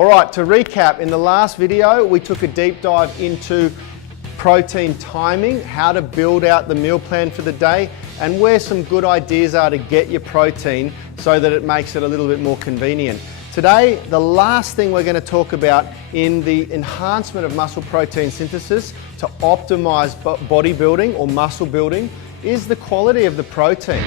All right, to recap, in the last video, we took a deep dive into protein timing, how to build out the meal plan for the day, and where some good ideas are to get your protein so that it makes it a little bit more convenient. Today, the last thing we're going to talk about in the enhancement of muscle protein synthesis to optimize bodybuilding or muscle building is the quality of the protein.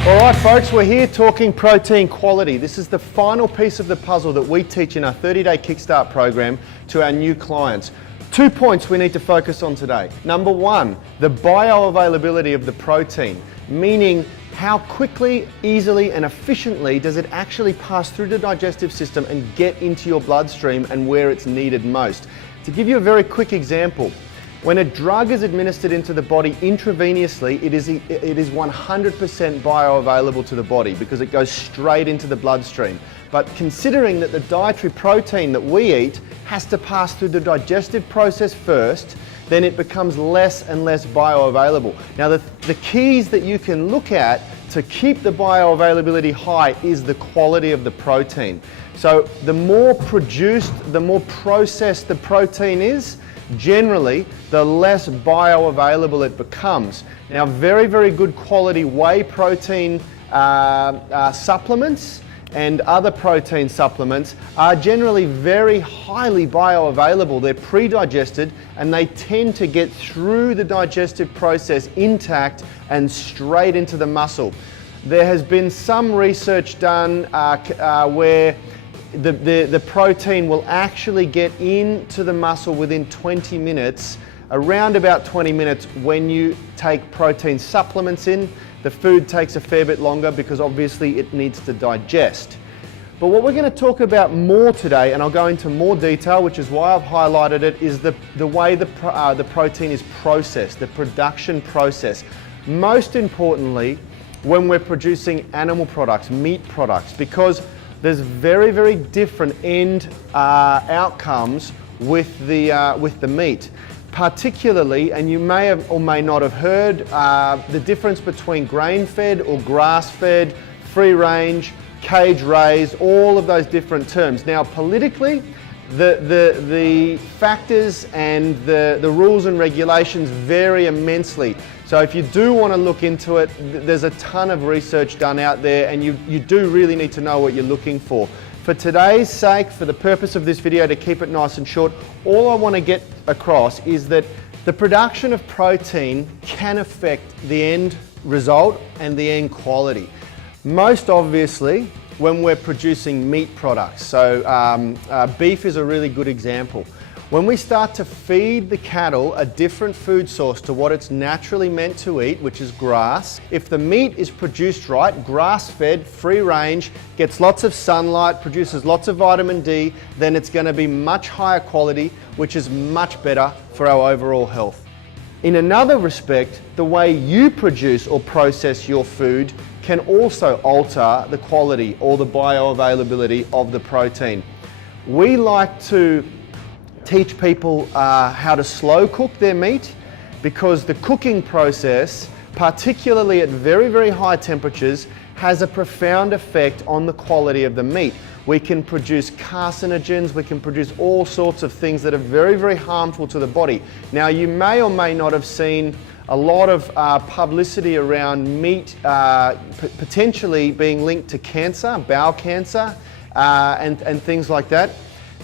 All right, folks, we're here talking protein quality. This is the final piece of the puzzle that we teach in our 30-day Kickstart program to our new clients. 2 points we need to focus on today. Number one, the bioavailability of the protein, meaning how quickly, easily, and efficiently does it actually pass through the digestive system and get into your bloodstream and where it's needed most. To give you a very quick example, when a drug is administered into the body intravenously, it is 100% bioavailable to the body because it goes straight into the bloodstream. But considering that the dietary protein that we eat has to pass through the digestive process first, then it becomes less and less bioavailable. Now the keys that you can look at to keep the bioavailability high is the quality of the protein. So the more produced, the more processed the protein is, generally, the less bioavailable it becomes. Now, very, very good quality whey protein supplements and other protein supplements are generally very highly bioavailable. They're pre-digested and they tend to get through the digestive process intact and straight into the muscle. There has been some research done where the protein will actually get into the muscle within 20 minutes, around about 20 minutes when you take protein supplements in. The food takes a fair bit longer because obviously it needs to digest. But what we're going to talk about more today, and I'll go into more detail, which is why I've highlighted it, is the way the protein is processed, the production process. Most importantly, when we're producing animal products, meat products, because there's very, very different end outcomes with the meat. Particularly, and you may have or may not have heard, the difference between grain-fed or grass-fed, free-range, cage-raised, all of those different terms. Now, politically, the factors and the rules and regulations vary immensely. So if you do want to look into it, there's a ton of research done out there and you do really need to know what you're looking for. For today's sake, for the purpose of this video, to keep it nice and short, all I want to get across is that the production of protein can affect the end result and the end quality. Most obviously, when we're producing meat products. So beef is a really good example. When we start to feed the cattle a different food source to what it's naturally meant to eat, which is grass, if the meat is produced right, grass-fed, free range, gets lots of sunlight, produces lots of vitamin D, then it's going to be much higher quality, which is much better for our overall health. In another respect, the way you produce or process your food can also alter the quality or the bioavailability of the protein. We like to teach people how to slow cook their meat because the cooking process, particularly at very, very high temperatures, has a profound effect on the quality of the meat. We can produce carcinogens, we can produce all sorts of things that are very, very harmful to the body. Now, you may or may not have seen a lot of publicity around meat potentially being linked to cancer, bowel cancer, and things like that.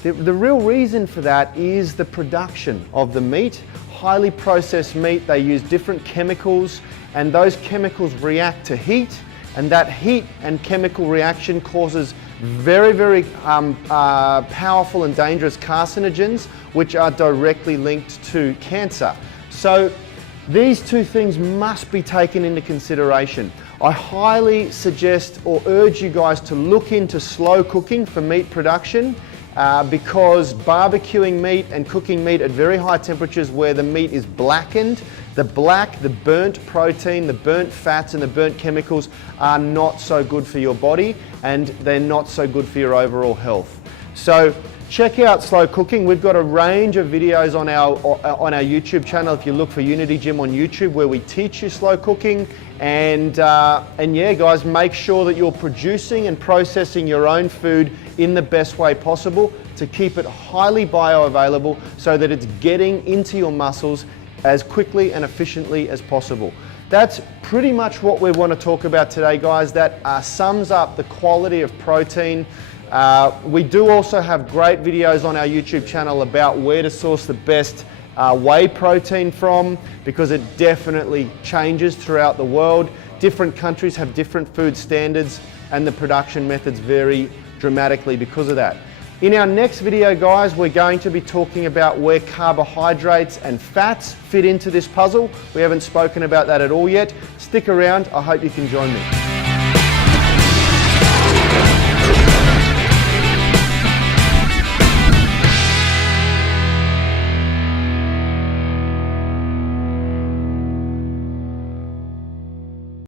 The real reason for that is the production of the meat. Highly processed meat, they use different chemicals, and those chemicals react to heat, and that heat and chemical reaction causes very, very powerful and dangerous carcinogens, which are directly linked to cancer. So these two things must be taken into consideration. I highly suggest or urge you guys to look into slow cooking for meat production. Because barbecuing meat and cooking meat at very high temperatures where the meat is blackened, the burnt protein, the burnt fats and the burnt chemicals are not so good for your body and they're not so good for your overall health. So Check out Slow Cooking. We've got a range of videos on our YouTube channel. If you look for Unity Gym on YouTube, where we teach you slow cooking. And yeah, guys, make sure that you're producing and processing your own food in the best way possible to keep it highly bioavailable so that it's getting into your muscles as quickly and efficiently as possible. That's pretty much what we want to talk about today, guys. That sums up the quality of protein. We do also have great videos on our YouTube channel about where to source the best whey protein from, because it definitely changes throughout the world. Different countries have different food standards and the production methods vary dramatically because of that. In our next video, guys, we're going to be talking about where carbohydrates and fats fit into this puzzle. We haven't spoken about that at all yet. Stick around, I hope you can join me.